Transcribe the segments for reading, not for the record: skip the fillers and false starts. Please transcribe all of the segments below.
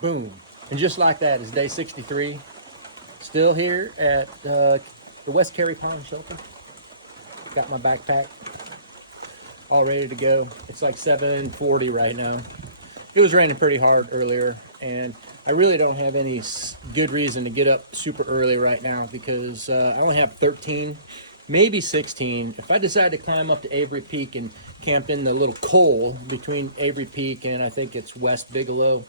Boom. And just like that is day 63. Still here at the West Carey Pond shelter. Got my backpack all ready to go. It's like 7:40 right now. It was raining pretty hard earlier, and I really don't have any good reason to get up super early right now because I only have 13, maybe 16. If I decide to climb up to Avery Peak and camp in the little col between Avery Peak and I think it's West Bigelow,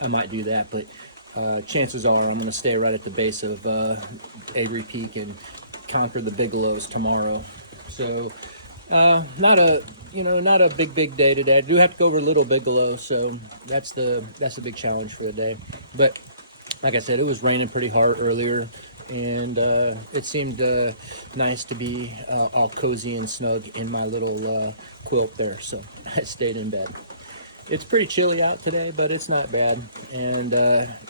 I might do that, but chances are I'm going to stay right at the base of Avery Peak and conquer the Bigelows tomorrow. So not a big day today. I do have to go over Little Bigelow, so that's the big challenge for the day. But like I said, it was raining pretty hard earlier, and it seemed nice to be all cozy and snug in my little quilt there, so I stayed in bed. It's pretty chilly out today, but it's not bad, and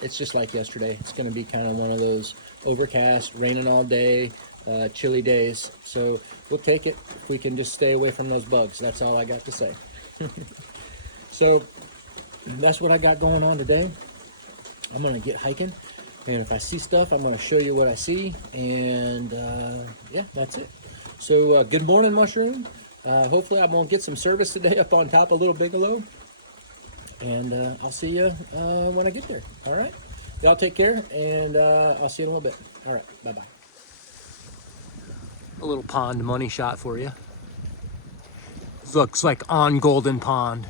it's just like yesterday. It's going to be kind of one of those overcast, raining all day, chilly days, so we'll take it if we can just stay away from those bugs. That's all I got to say. So that's what I got going on today. I'm going to get hiking, and if I see stuff, I'm going to show you what I see, and yeah, that's it. So good morning, Mushroom. Hopefully I won't get some service today up on top of Little Bigelow. And I'll see you when I get there. All right? Y'all take care, and I'll see you in a little bit. All right. Bye-bye. A little pond money shot for you. This looks like on Golden Pond.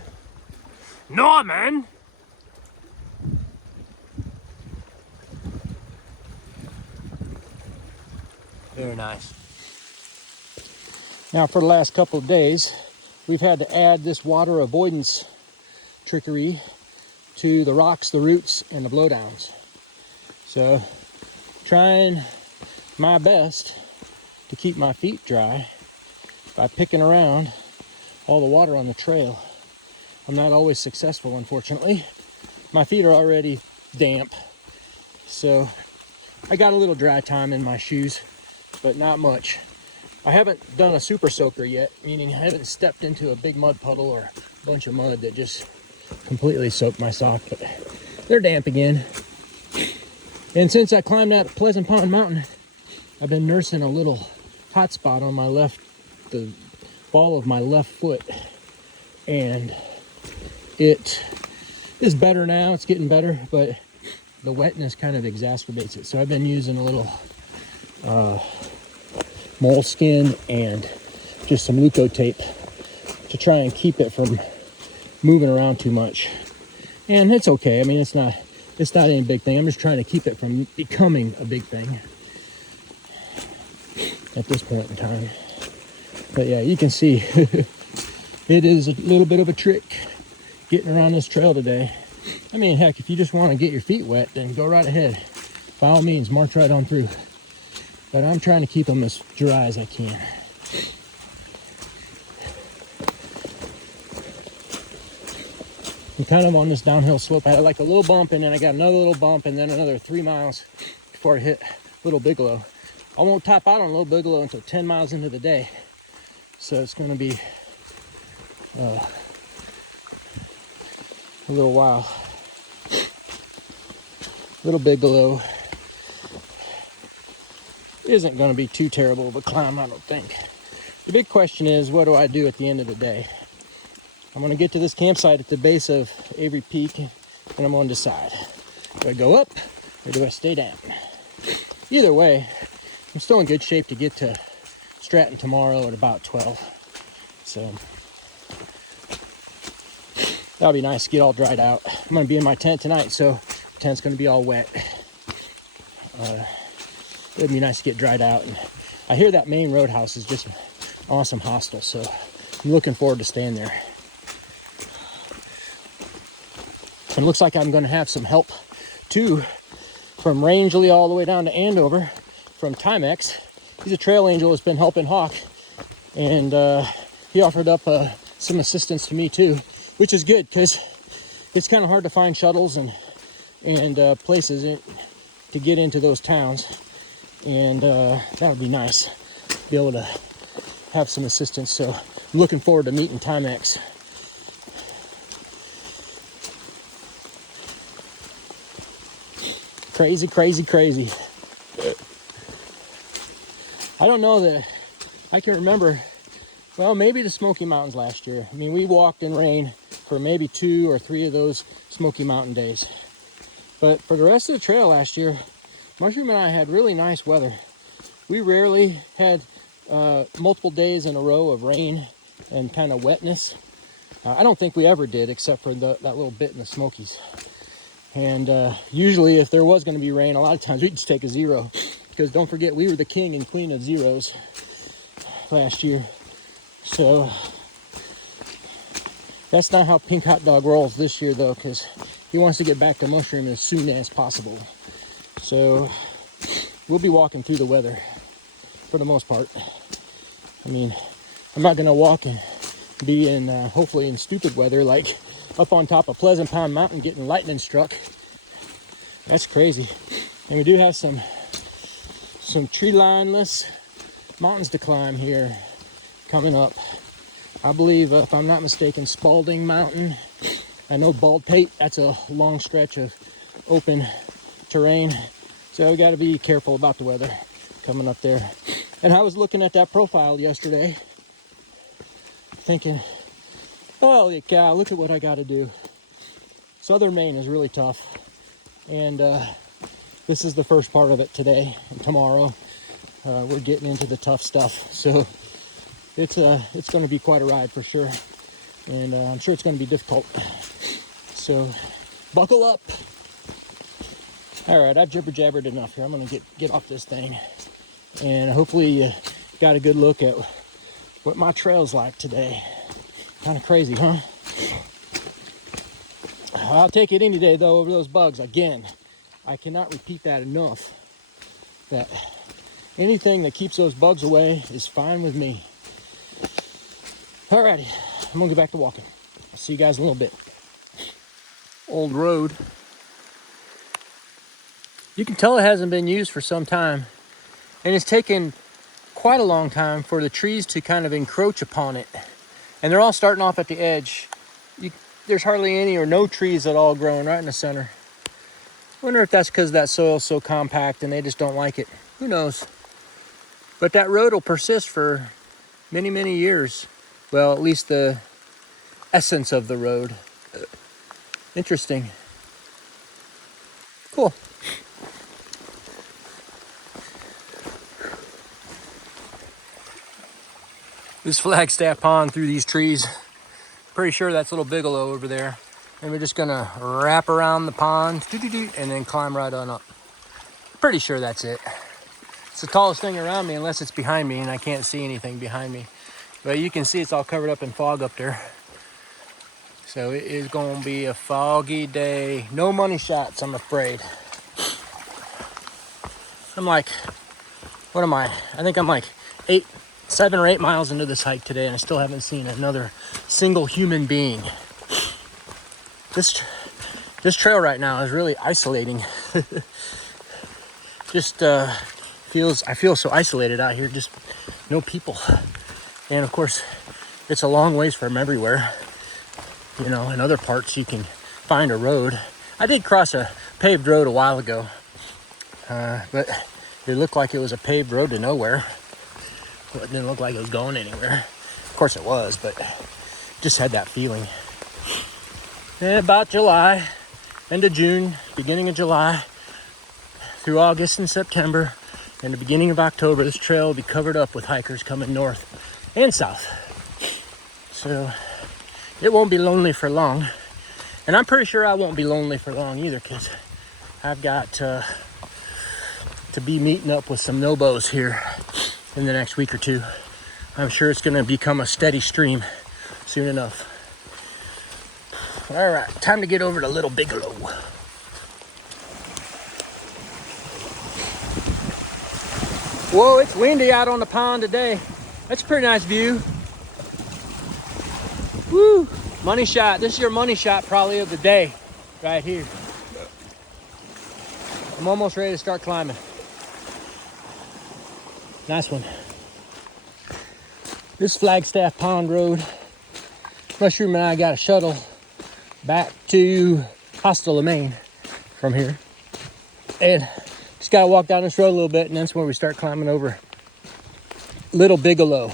Norman! Very nice. Now, for the last couple of days, we've had to add this water avoidance trickery to the rocks, the roots, and the blowdowns. So, trying my best to keep my feet dry by picking around all the water on the trail. I'm not always successful, unfortunately. My feet are already damp, so I got a little dry time in my shoes, but not much. I haven't done a super soaker yet, meaning I haven't stepped into a big mud puddle or a bunch of mud that just completely soaked my sock, but they're damp again. And since I climbed out Pleasant Pond Mountain, I've been nursing a little hot spot on my left, the ball of my left foot, and it is better now. It's getting better, but the wetness kind of exacerbates it. So I've been using a little moleskin and just some Leuco tape to try and keep it from moving around too much. And it's okay. I mean, it's not any big thing. I'm just trying to keep it from becoming a big thing at this point in time. But yeah, you can see it is a little bit of a trick getting around this trail today. I mean, heck, if you just want to get your feet wet, then go right ahead. By all means, march right on through. But I'm trying to keep them as dry as I can. I'm kind of on this downhill slope. I had like a little bump, and then I got another little bump, and then another 3 miles before I hit Little Bigelow. I won't top out on Little Bigelow until 10 miles into the day. So it's going to be a little while. Little Bigelow isn't going to be too terrible of a climb, I don't think. The big question is, what do I do at the end of the day? I'm going to get to this campsite at the base of Avery Peak, and I'm going to decide. Do I go up, or do I stay down? Either way, I'm still in good shape to get to Stratton tomorrow at about 12. So, that'll be nice to get all dried out. I'm going to be in my tent tonight, so the tent's going to be all wet. It'd be nice to get dried out. And I hear that main roadhouse is just an awesome hostel, so I'm looking forward to staying there. And it looks like I'm going to have some help too from Rangeley all the way down to Andover from Timex. He's a trail angel that's been helping Hawk, and he offered up some assistance to me too, which is good because it's kind of hard to find shuttles and places to get into those towns, and that would be nice to be able to have some assistance. So I'm looking forward to meeting Timex. Crazy, crazy, crazy. I don't know that I can remember, well, maybe the Smoky Mountains last year. I mean, we walked in rain for maybe 2 or 3 of those Smoky Mountain days. But for the rest of the trail last year, Mushroom and I had really nice weather. We rarely had multiple days in a row of rain and kind of wetness. I don't think we ever did, except for that little bit in the Smokies. And usually if there was going to be rain, a lot of times we'd just take a 0. Because don't forget, we were the king and queen of zeros last year. So that's not how Pink Hot Dog rolls this year, though, because he wants to get back to Mushroom as soon as possible. So we'll be walking through the weather for the most part. I mean, I'm not going to walk and be in, hopefully in stupid weather, like up on top of Pleasant Pond Mountain getting lightning struck. That's crazy. And we do have some tree lineless mountains to climb here coming up. I believe, if I'm not mistaken, Spalding Mountain. I know Baldpate, that's a long stretch of open terrain. So we got to be careful about the weather coming up there. And I was looking at that profile yesterday, thinking, holy cow, look at what I got to do. Southern Maine is really tough. And this is the first part of it today and tomorrow. We're getting into the tough stuff. So it's going to be quite a ride for sure. And I'm sure it's going to be difficult. So buckle up. All right, I've jibber-jabbered enough here. I'm going to get off this thing. And hopefully you got a good look at what my trail's like today. Kind of crazy, huh? I'll take it any day, though, over those bugs. Again, I cannot repeat that enough. That anything that keeps those bugs away is fine with me. Alrighty, I'm going to get back to walking. I'll see you guys in a little bit. Old road. You can tell it hasn't been used for some time. And it's taken quite a long time for the trees to kind of encroach upon it. And they're all starting off at the edge. There's hardly any or no trees at all growing right in the center. I wonder if that's because that soil's so compact and they just don't like it. Who knows? But that road will persist for many, many years. Well, at least the essence of the road. Interesting. Cool. This Flagstaff Pond through these trees. Pretty sure that's little Bigelow over there. And we're just gonna wrap around the pond and then climb right on up. Pretty sure that's it. It's the tallest thing around me unless it's behind me and I can't see anything behind me. But you can see it's all covered up in fog up there. So it is gonna be a foggy day. No money shots, I'm afraid. I'm like, what am I? I think I'm like 7 or 8 miles into this hike today and I still haven't seen another single human being. This trail right now is really isolating. Just I feel so isolated out here, just no people. And of course, it's a long ways from everywhere. You know, in other parts you can find a road. I did cross a paved road a while ago, but it looked like it was a paved road to nowhere. It didn't look like it was going anywhere. Of course it was, but just had that feeling. And about July, end of June, beginning of July, through August and September, and the beginning of October, this trail will be covered up with hikers coming north and south. So it won't be lonely for long. And I'm pretty sure I won't be lonely for long either, because I've got to be meeting up with some nobos here in the next week or two. I'm sure it's going to become a steady stream soon enough. All right, time to get over to Little Bigelow. Whoa, it's windy out on the pond today. That's a pretty nice view. Woo, money shot. This is your money shot probably of the day right here. I'm almost ready to start climbing. Nice one. This Flagstaff Pond Road, Mushroom and I got a shuttle back to Hostel, Maine from here. And just gotta walk down this road a little bit, and that's where we start climbing over Little Bigelow.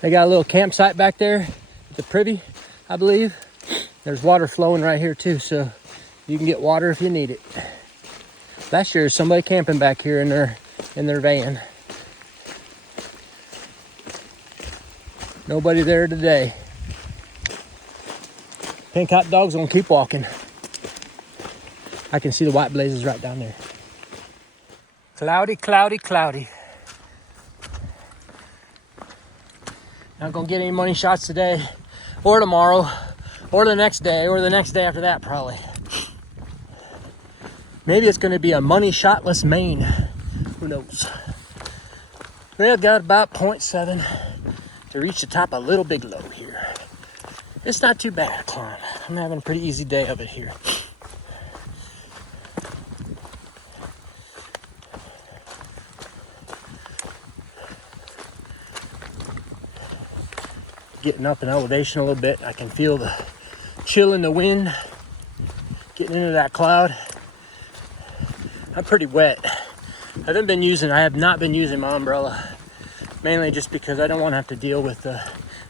They got a little campsite back there at the privy, I believe. There's water flowing right here too, so you can get water if you need it. Last year, somebody camping back here in their van. Nobody there today. Pink hot dog's gonna keep walking. I can see the white blazes right down there. Cloudy, cloudy, cloudy. Not gonna get any money shots today, or tomorrow, or the next day, or the next day after that probably. Maybe it's gonna be a money shotless main. Who knows? They've got about 0.7 to reach the top of Little Bigelow here. It's not too bad a climb. I'm having a pretty easy day of it here. Getting up in elevation a little bit, I can feel the chill in the wind getting into that cloud. I'm pretty wet. I have not been using my umbrella, mainly just because I don't want to have to deal with the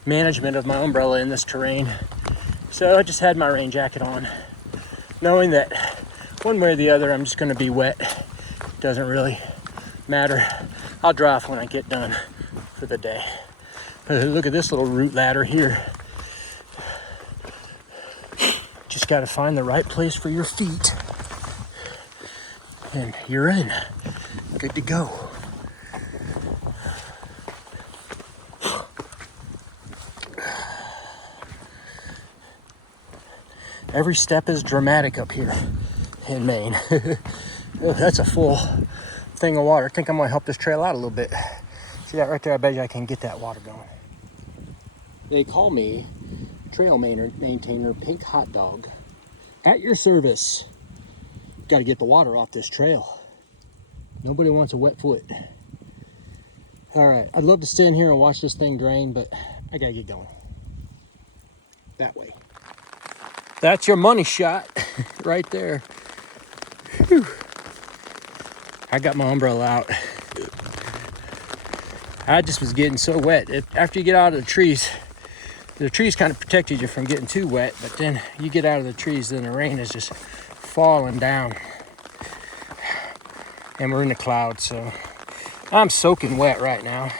management of my umbrella in this terrain. So I just had my rain jacket on, knowing that one way or the other I'm just going to be wet. It doesn't really matter. I'll dry off when I get done for the day. Look at this little root ladder here. Just got to find the right place for your feet, and you're in. Good to go. Every step is dramatic up here in Maine. Oh, that's a full thing of water. I think I'm gonna help this trail out a little bit. See that right there? I bet you I can get that water going. They call me trail maintainer Pink Hot Dog. At your service. Got to get the water off this trail. Nobody wants a wet foot. All right, I'd love to stand here and watch this thing drain, but I gotta get going. That way. That's your money shot right there. Whew. I got my umbrella out. I just was getting so wet. After you get out of the trees kind of protected you from getting too wet, but then you get out of the trees, then the rain is just falling down. And we're in the clouds, so I'm soaking wet right now.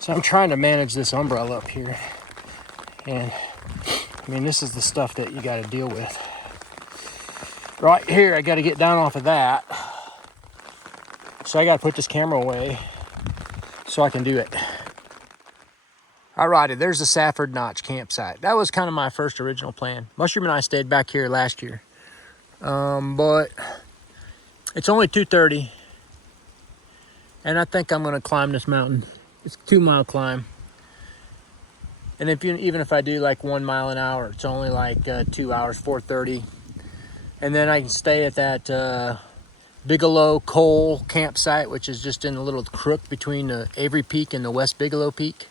So I'm trying to manage this umbrella up here. And I mean, this is the stuff that you got to deal with. Right here, I got to get down off of that. So I got to put this camera away so I can do it. Alrighty, there's the Safford Notch campsite. That was kind of my first original plan. Mushroom and I stayed back here last year. But it's only 2:30. And I think I'm going to climb this mountain. It's a 2-mile climb. And even if I do like 1 mile an hour, it's only like 2 hours, 4:30. And then I can stay at that Bigelow Coal campsite, which is just in a little crook between the Avery Peak and the West Bigelow Peak.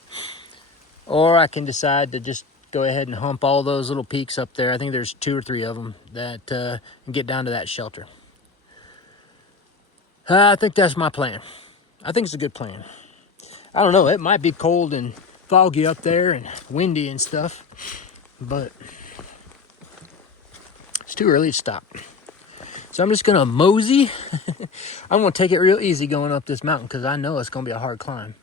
Or I can decide to just go ahead and hump all those little peaks up there. I think there's 2 or 3 of them that and get down to that shelter. I think that's my plan. I think it's a good plan. I don't know, it might be cold and foggy up there and windy and stuff, but it's too early to stop. So I'm just gonna mosey. I'm gonna take it real easy going up this mountain because I know it's gonna be a hard climb.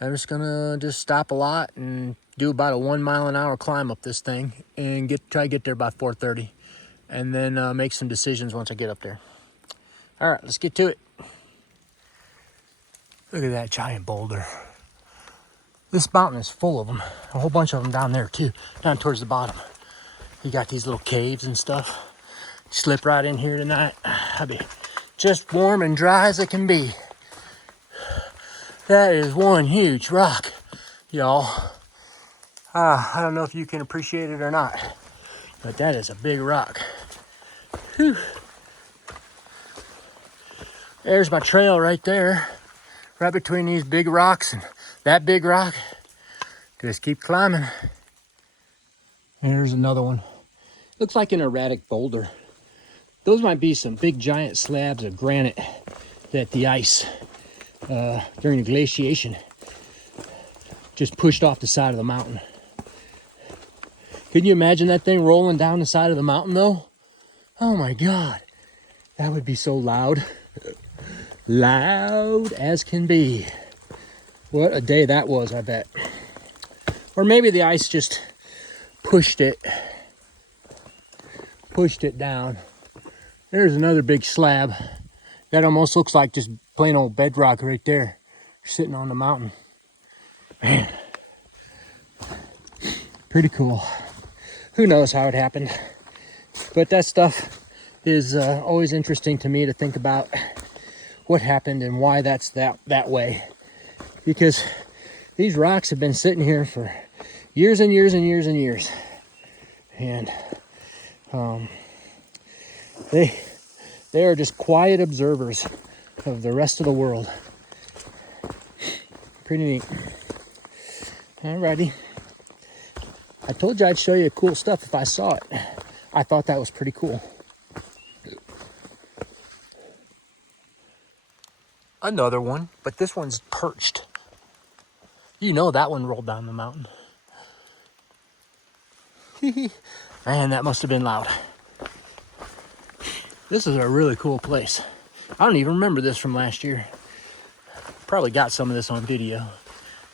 I'm just gonna stop a lot and do about a 1 mile an hour climb up this thing and try to get there by 4:30, and then make some decisions once I get up there. All right, let's get to it. Look at that giant boulder. This mountain is full of them. A whole bunch of them down there too, down towards the bottom. You got these little caves and stuff. Slip right in here tonight. I'll be just warm and dry as it can be. That is one huge rock, y'all. I don't know if you can appreciate it or not, but that is a big rock. Whew. There's my trail right there, right between these big rocks and that big rock. Just keep climbing. And there's another one. Looks like an erratic boulder. Those might be some big giant slabs of granite that the ice during the glaciation just pushed off the side of the mountain. Can you imagine that thing rolling down the side of the mountain though? Oh my God, that would be so loud. Loud as can be. What a day that was, I bet. Or maybe the ice just pushed it down. There's another big slab. That almost looks like just plain old bedrock right there, sitting on the mountain. Man, pretty cool. Who knows how it happened? But that stuff is always interesting to me to think about what happened and why that's that way. Because these rocks have been sitting here for years and years and years and years. And they are just quiet observers of the rest of the world. Pretty neat. Alrighty. I told you I'd show you cool stuff if I saw it. I thought that was pretty cool. Another one, but this one's perched. You know that one rolled down the mountain. Man, that must have been loud. This is a really cool place. I don't even remember this from last year. Probably got some of this on video,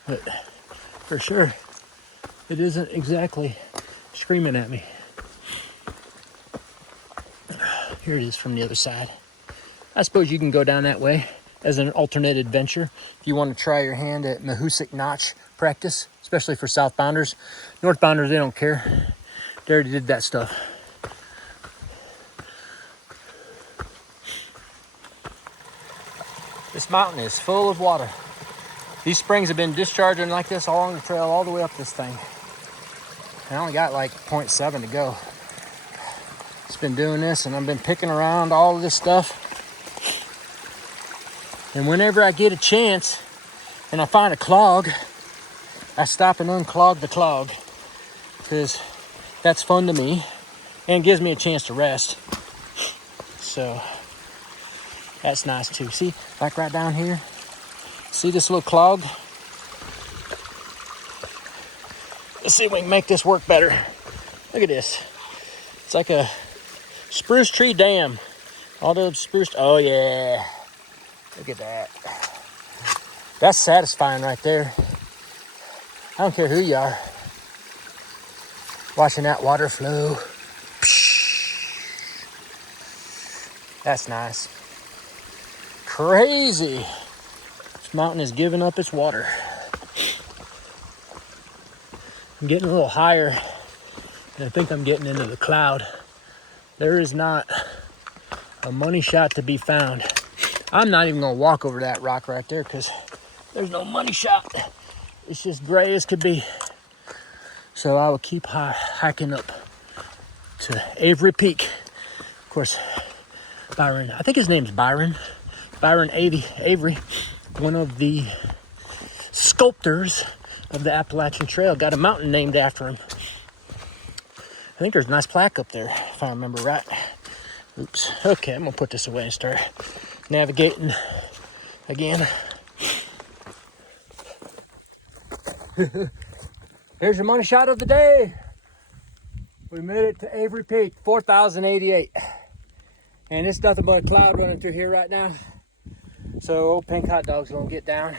but for sure, it isn't exactly screaming at me. Here it is from the other side. I suppose you can go down that way as an alternate adventure if you want to try your hand at Mahoosuc Notch practice, especially for southbounders. Northbounders, they don't care. They already did that stuff. This mountain is full of water. These springs have been discharging like this all along the trail, all the way up this thing. I only got like 0.7 to go. It's been doing this, and I've been picking around all of this stuff. And whenever I get a chance and I find a clog, I stop and unclog the clog, because that's fun to me and gives me a chance to rest. So that's nice too. See, like right down here, see this little clog? Let's see if we can make this work better. Look at this. It's like a spruce tree dam. All the spruce, oh yeah. Look at that. That's satisfying right there. I don't care who you are. Watching that water flow. That's nice. Crazy. This mountain is giving up its water. I'm getting a little higher, and I think I'm getting into the cloud. There is not a money shot to be found. I'm not even gonna walk over that rock right there because there's no money shot. It's just gray as could be. So I will keep hiking up to Avery Peak. Of course, Byron, I think his name's Byron Avery, one of the sculptors of the Appalachian Trail, got a mountain named after him. I think there's a nice plaque up there, if I remember right. Oops. Okay, I'm gonna put this away and start navigating again. Here's your money shot of the day. We made it to Avery Peak, 4,088. And it's nothing but a cloud running through here right now. So old pink hot dog's gonna get down,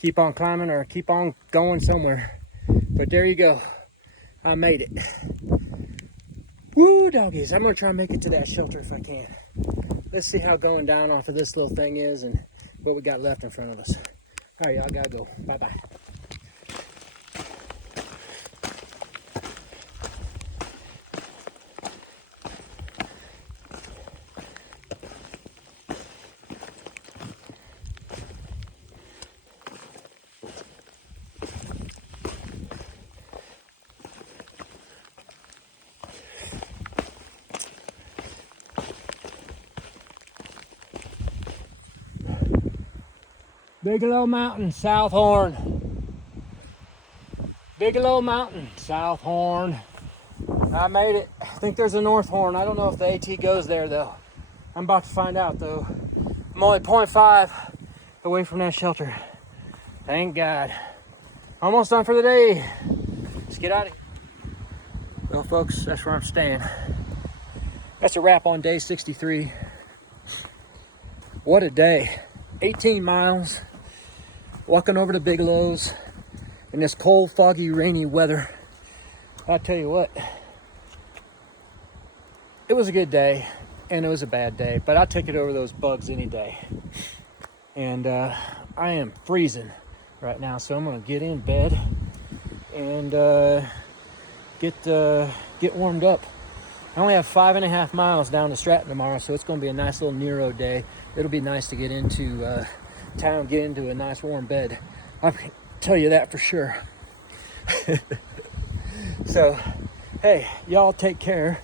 keep on climbing or keep on going somewhere. But there you go. I made it. Woo, doggies. I'm gonna try and make it to that shelter if I can. Let's see how going down off of this little thing is and what we got left in front of us. All right, y'all gotta go. Bye-bye. Bigelow Mountain, South Horn. Bigelow Mountain, South Horn. I made it. I think there's a North Horn. I don't know if the AT goes there though. I'm about to find out though. I'm only 0.5 away from that shelter. Thank God. Almost done for the day. Let's get out of here. Well, folks, that's where I'm staying. That's a wrap on day 63. What a day. 18 miles. Walking over to Bigelow's in this cold, foggy, rainy weather. I tell you what, it was a good day and it was a bad day, but I'll take it over those bugs any day. And I am freezing right now, so I'm gonna get in bed and get warmed up. I only have 5.5 miles down to Stratton tomorrow, so it's gonna be a nice little Nero day. It'll be nice to get into town, get into a nice warm bed. I can tell you that for sure. So, hey, y'all take care.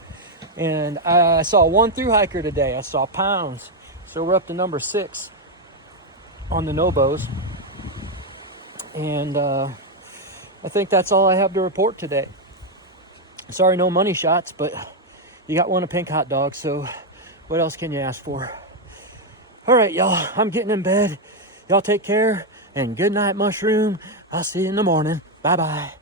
And I saw one through hiker today. I saw Pounds. So we're up to number 6 on the Nobos. And I think that's all I have to report today. Sorry, no money shots, but you got one a pink hot dog, so what else can you ask for? All right, y'all, I'm getting in bed. Y'all take care, and good night, mushroom. I'll see you in the morning. Bye-bye.